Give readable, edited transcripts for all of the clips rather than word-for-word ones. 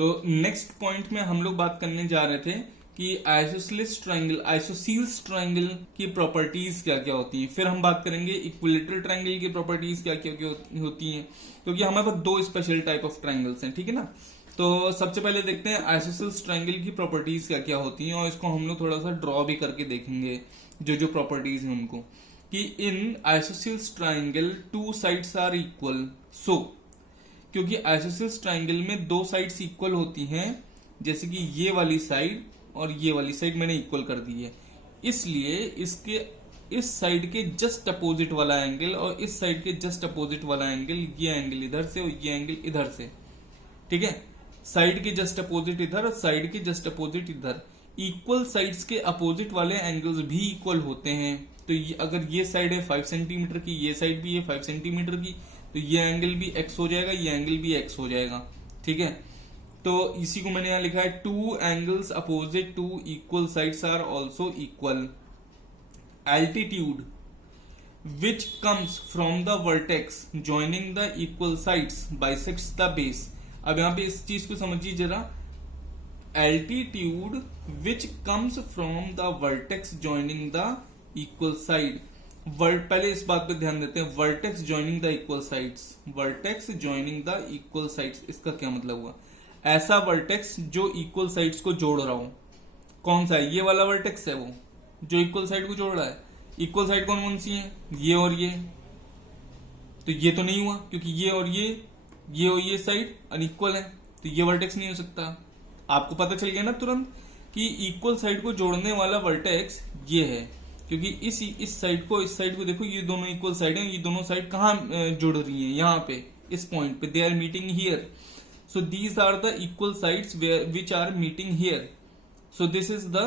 तो next point में हम लोग बात करने जा रहे थे कि आइसोसेलेस ट्रायंगल, आइसोसील्स ट्रायंगल की प्रॉपर्टीज क्या क्या होती हैं। फिर हम बात करेंगे इक्विलेटरल ट्रायंगल की प्रॉपर्टीज क्या क्या होती हैं, क्योंकि हमारे पास दो स्पेशल टाइप ऑफ ट्रायंगल्स हैं, ठीक है ना। तो सबसे पहले देखते हैं आइसोसेलेस ट्रायंगल की प्रॉपर्टीज क्या क्या होती हैं, और इसको हम लोग थोड़ा सा ड्रॉ भी करके देखेंगे जो जो प्रॉपर्टीज हैं उनको, कि in isosceles triangle two sides are equal. So क्योंकि आइसोसेलेस ट्रायंगल में दो साइड्स इक्वल होती हैं, जैसे कि ये वाली साइड और ये वाली साइड मैंने इक्वल कर दी है, इसलिए इसके इस साइड के जस्ट अपोजिट वाला एंगल और इस साइड के जस्ट अपोजिट वाला एंगल, ये एंगल इधर से और ये एंगल इधर से, ठीक है। साइड के जस्ट अपोजिट इधर और साइड के जस्ट अपोजिट इधर, इक्वल साइड्स के अपोजिट वाले एंगल्स भी इक्वल होते हैं। तो अगर ये साइड है 5 सेंटीमीटर की, ये साइड भी है 5 सेंटीमीटर की, तो ये एंगल भी x हो जाएगा, ये एंगल भी x हो जाएगा, ठीक है। तो इसी को मैंने यहां लिखा है, two angles opposite to equal sides are also equal. Altitude which comes from the vertex joining the equal sides bisects the base. अब यहां पे इस चीज को समझिए जरा, altitude which comes from the vertex joining the equal side. पहले इस बात पे ध्यान देते हैं, vertex joining the equal sides, vertex joining the equal sides, इसका क्या मतलब हुआ? ऐसा वर्टेक्स जो इक्वल साइड्स को जोड़ रहा हो। कौन सा है? ये वाला वर्टेक्स है वो जो इक्वल साइड को जोड़ रहा है। इक्वल साइड कौन कौन सी है? ये और ये। तो ये तो नहीं हुआ, क्योंकि ये और ये साइड अनइक्वल है, तो ये वर्टेक्स नहीं हो सकता। आपको पता चल गया ना तुरंत कि इक्वल साइड को जोड़ने वाला वर्टेक्स ये है, क्योंकि इस साइड को देखो, ये दोनों इक्वल साइड है, ये दोनों साइड कहाँ जुड़ रही है? यहाँ पे, इस पॉइंट पे, they are meeting here. So these are the equal sides which are meeting here. So this is the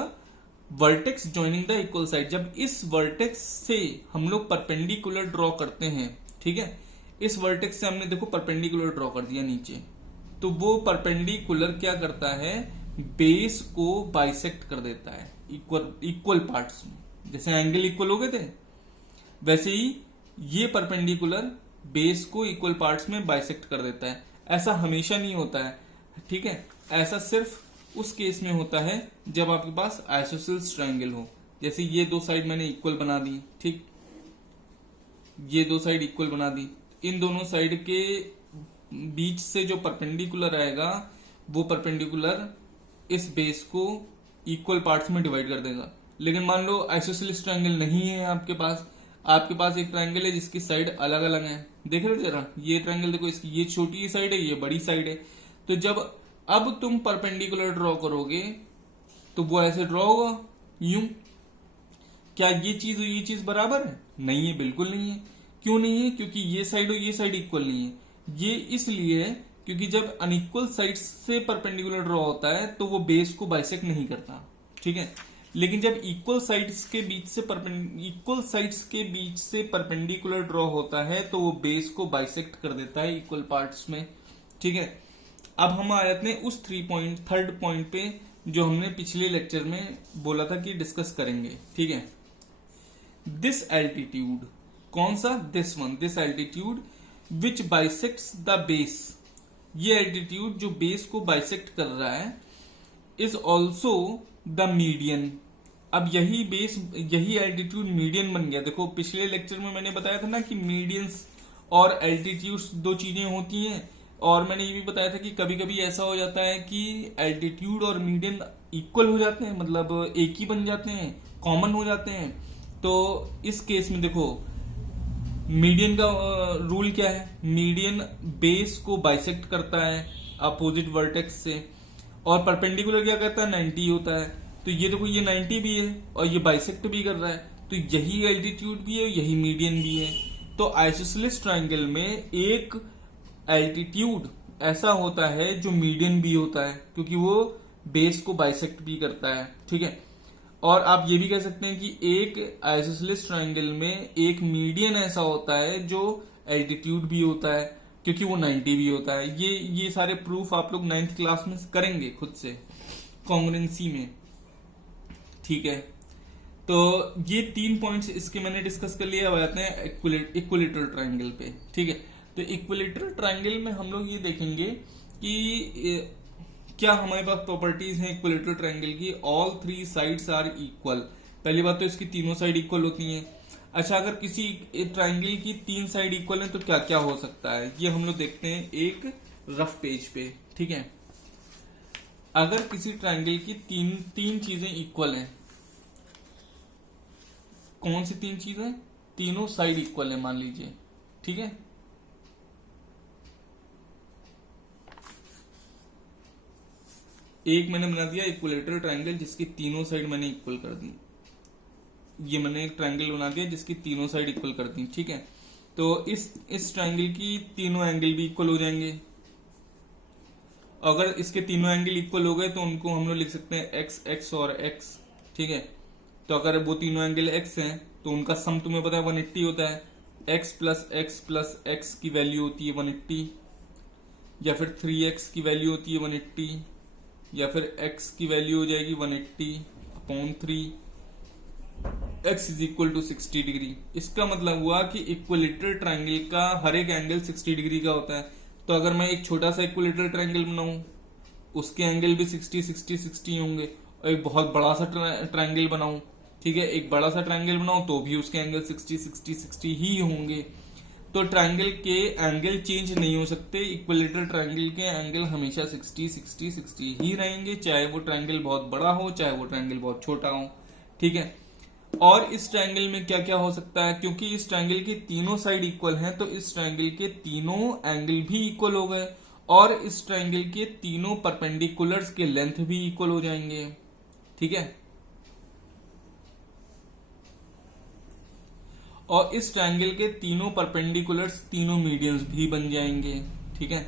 vertex joining the equal side. जब इस vertex से हम लोग परपेंडिकुलर ड्रॉ करते हैं, ठीक है, इस vertex से हमने देखो परपेंडिकुलर ड्रॉ कर दिया नीचे, तो वो परपेंडिकुलर क्या करता है? बेस को बाइसेक्ट कर देता है इक्वल पार्ट्स में। जैसे एंगल इक्वल हो गए थे, वैसे ही ये परपेंडिकुलर बेस को इक्वल पार्ट्स में बाइसेक्ट कर देता है। ऐसा हमेशा नहीं होता है, ठीक है, ऐसा सिर्फ उस केस में होता है जब आपके पास आइसोसेलेस ट्रायंगल हो। जैसे ये दो साइड मैंने इक्वल बना दी, ठीक, ये दो साइड इक्वल बना दी, इन दोनों साइड के बीच से जो परपेंडिकुलर आएगा वो परपेंडिकुलर इस बेस को इक्वल पार्ट्स में डिवाइड कर देगा। लेकिन मान लो आइसोसेलेस ट्रायंगल नहीं है आपके पास एक ट्रायंगल है जिसकी साइड अलग अलग है। देख रहे हो जरा, ये ट्रायंगल देखो, इसकी ये छोटी साइड है, ये बड़ी साइड है। तो जब अब तुम परपेंडिकुलर ड्रॉ करोगे तो वो ऐसे ड्रॉ होगा, यूं। क्या ये चीज बराबर है? नहीं है, बिल्कुल नहीं है। क्यों नहीं है? क्योंकि ये साइड और ये साइड इक्वल नहीं है। ये इसलिए है क्योंकि जब अनइक्वल साइड से परपेंडिकुलर ड्रॉ होता है तो वो बेस को बाइसेक्ट नहीं करता, ठीक है। लेकिन जब इक्वल साइड्स के बीच से परपेंडिकुलर ड्रॉ होता है तो वो बेस को बाइसेक्ट कर देता है इक्वल पार्ट्स में, ठीक है। अब हम आ जाते हैं उस थर्ड पॉइंट पे जो हमने पिछले लेक्चर में बोला था कि डिस्कस करेंगे, ठीक है। दिस एल्टीट्यूड, कौन सा? This altitude which bisects the base, ये एल्टीट्यूड जो बेस को बाइसेक्ट कर रहा है, इज ऑल्सो द मीडियन। अब यही एल्टीट्यूड मीडियन बन गया। देखो पिछले लेक्चर में मैंने बताया था ना कि मीडियंस और एल्टीट्यूड्स दो चीजें होती हैं, और मैंने ये भी बताया था कि कभी कभी ऐसा हो जाता है कि एल्टीट्यूड और मीडियन इक्वल हो जाते हैं, मतलब एक ही बन जाते हैं, कॉमन हो जाते हैं। तो इस केस में देखो मीडियन का रूल क्या है? मीडियन बेस को बाइसेक्ट करता है अपोजिट वर्टेक्स से, और परपेंडिकुलर क्या करता है? 90 होता है। तो ये देखो, ये 90 भी है और ये बाइसेक्ट भी कर रहा है, तो यही एल्टीट्यूड भी है, यही मीडियन भी है। तो आइसोसेलेस ट्रायंगल में एक एल्टीट्यूड ऐसा होता है जो मीडियन भी होता है, क्योंकि वो बेस को बाइसेक्ट भी करता है, ठीक है। और आप ये भी कह सकते हैं कि एक आइसोसेलेस ट्रायंगल में एक मीडियन ऐसा होता है जो एल्टीट्यूड भी होता है, क्योंकि वो 90 भी होता है। ये सारे प्रूफ आप लोग 9th क्लास में करेंगे खुद से कॉन्ग्रुएंसी में, ठीक है। तो ये 3 पॉइंट्स इसके मैंने डिस्कस कर लिया। अब आते हैं इक्विलेटरल ट्रायंगल पे, ठीक है। तो इक्विलेटरल ट्रायंगल में हम लोग ये देखेंगे कि क्या हमारे पास प्रॉपर्टीज हैं इक्विलेटरल ट्रायंगल की? All three sides are equal. पहली बात तो इसकी तीनों साइड इक्वल होती हैं। अच्छा, अगर किसी ट्रायंगल की तीन साइड इक्वल है तो क्या क्या हो सकता है, ये हम लोग देखते हैं एक रफ पेज पे। ठीक है, अगर किसी ट्रायंगल की तीन तीन चीजें इक्वल हैं, कौन सी तीन चीजें? तीनों साइड इक्वल है मान लीजिए। ठीक है, एक मैंने बना दिया इक्विलेटरल ट्रायंगल जिसकी तीनों साइड मैंने इक्वल कर दी। ये मैंने एक ट्रायंगल बना दिया जिसकी तीनों साइड इक्वल कर दी। ठीक है, तो इस ट्रायंगल की तीनों एंगल भी इक्वल हो जाएंगे। अगर इसके तीनों एंगल इक्वल हो गए तो उनको हम लोग लिख सकते हैं एक्स एक्स और एक्स। ठीक है, तो अगर वो तीनों एंगल एक्स हैं तो उनका सम तुम्हें पता है 180 होता है। एक्स प्लस एक्स की वैल्यू होती है 180, या फिर 3x की वैल्यू होती है 180, या फिर x की वैल्यू हो जाएगी 180/3। x is equal to 60 degree. इसका मतलब हुआ कि इक्विलेटरल ट्रायंगल का हर एक एंगल 60 डिग्री का होता है। तो अगर मैं एक छोटा सा इक्विलेटरल ट्रायंगल बनाऊं, उसके एंगल भी 60 60 60 होंगे, और एक बहुत बड़ा सा ट्रायंगल बनाऊं, ठीक है, एक बड़ा सा ट्रायंगल बनाऊं तो भी उसके एंगल 60 60 60 ही होंगे। तो ट्रायंगल के एंगल चेंज नहीं हो सकते। इक्विलेटरल ट्रायंगल के एंगल हमेशा 60 60 60 ही रहेंगे, चाहे वो ट्रायंगल बहुत बड़ा हो चाहे वो ट्रायंगल बहुत छोटा हो। ठीक है, और इस ट्रायंगल में क्या क्या हो सकता है, क्योंकि इस ट्रायंगल की तीनों साइड इक्वल हैं तो इस ट्रायंगल के तीनों एंगल भी इक्वल हो गए, और इस ट्रायंगल के तीनों परपेंडिकुलर्स के लेंथ भी इक्वल हो जाएंगे। ठीक है, और इस ट्रायंगल के तीनों परपेंडिकुलर्स तीनों मीडियंस भी बन जाएंगे। ठीक है,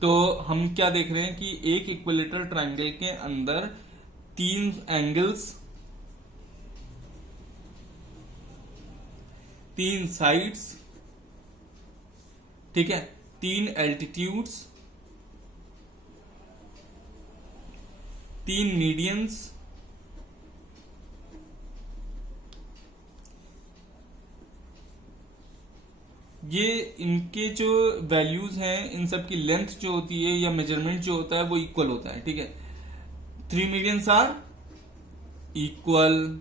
तो हम क्या देख रहे हैं कि एक इक्विलेटरल ट्रायंगल के अंदर तीन एंगल्स, तीन साइड्स, ठीक है, तीन एल्टीट्यूड्स, तीन मीडियंस, ये इनके जो वैल्यूज हैं, इन सब की लेंथ जो होती है या मेजरमेंट जो होता है वो इक्वल होता है। ठीक है, 3 medians are equal,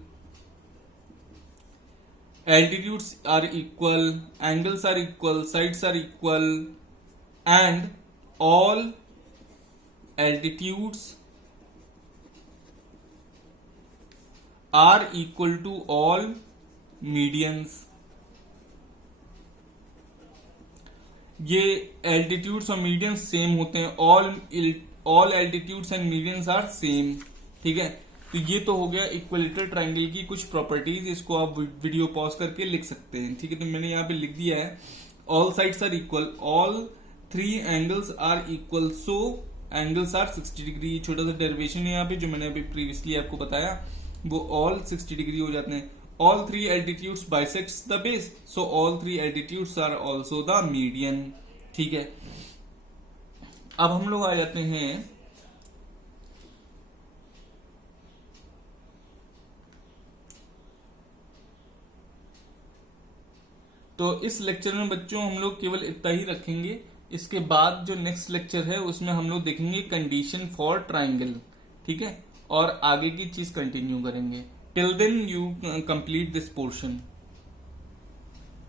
altitudes are equal, angles are equal, sides are equal, and all altitudes are equal to all medians। ये एल्टीट्यूड्स और मीडियंस सेम होते हैं, all altitudes and medians are same. ठीक है, तो ये तो हो गया इक्विलेटरल ट्रायंगल की कुछ प्रॉपर्टीज, इसको आप वीडियो पॉज करके लिख सकते हैं। ठीक है, तो मैंने यहाँ पे लिख दिया है all sides are equal, all three angles are equal, so angles are 60 degree. छोटा सा डेरिवेशन है यहाँ पे जो मैंने अभी प्रीवियसली आपको बताया, वो ऑल 60 डिग्री हो जाते हैं। All three altitudes bisects the base, so all three altitudes are also the median. ठीक है, अब हम लोग आ जाते हैं तो इस लेक्चर में बच्चों हम लोग केवल इतना ही रखेंगे। इसके बाद जो नेक्स्ट लेक्चर है उसमें हम लोग देखेंगे कंडीशन फॉर ट्रायंगल। ठीक है, और आगे की चीज कंटिन्यू करेंगे। Till then you complete this portion.